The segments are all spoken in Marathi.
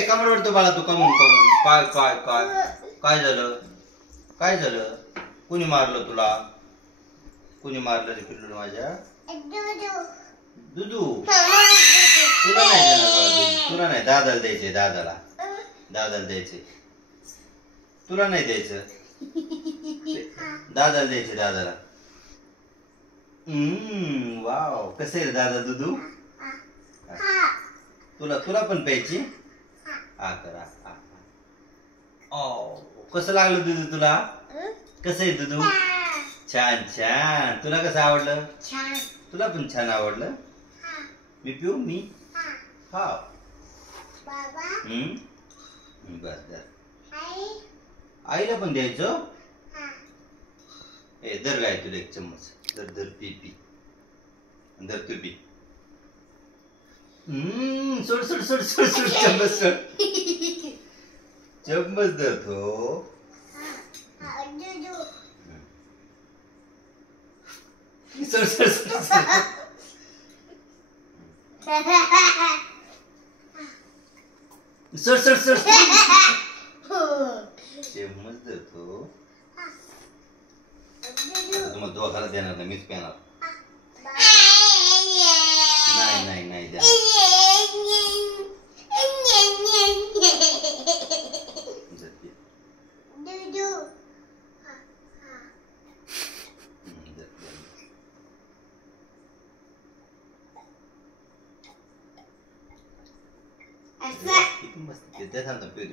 कमर वरतो बाळा तू कमून कमून काय काय काय काय झालं काय झालं कुणी मारलं तुला कुणी मारलं रे पिल्लू माझ्या दुधू तुला नाही देणार तुला नाही दादाला द्यायचे दादाला द्यायचे तुला नाही द्यायचं दादाला द्यायचे दादाला वाव कसं आहे दादा दुधू तुला पण प्यायची करा कसं लागलं दुधू तुला कसं आहे दुधू छान छान तुला कसं आवडलं तुला पण छान आवडलं मी पिऊ मी हा बस आईला पण द्यायचं दर गाय तुला एक चम्मच दर पी दर तू पी सोड सोड सोड सोड सोड चम्मच सोड चम्मच दर तो सोड सोड सोड सोड सोड सोड चम्मच दर तो तुम्हाला दोघाला देणार नाही मीच पेणार नाही द्या किती मस्त ते सांगता पिऊ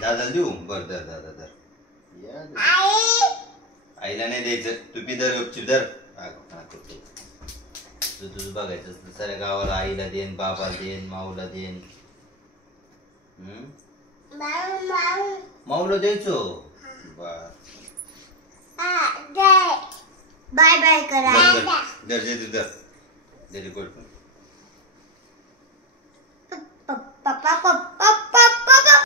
दादा देऊ बर दर आईला नाही द्यायचं तू पी दर गपचूप दर तुझं बघायचं साऱ्या गावाला आईला देन बाबाला देन माऊला देन माऊला द्यायचो बाय बाय करा दर पप्पा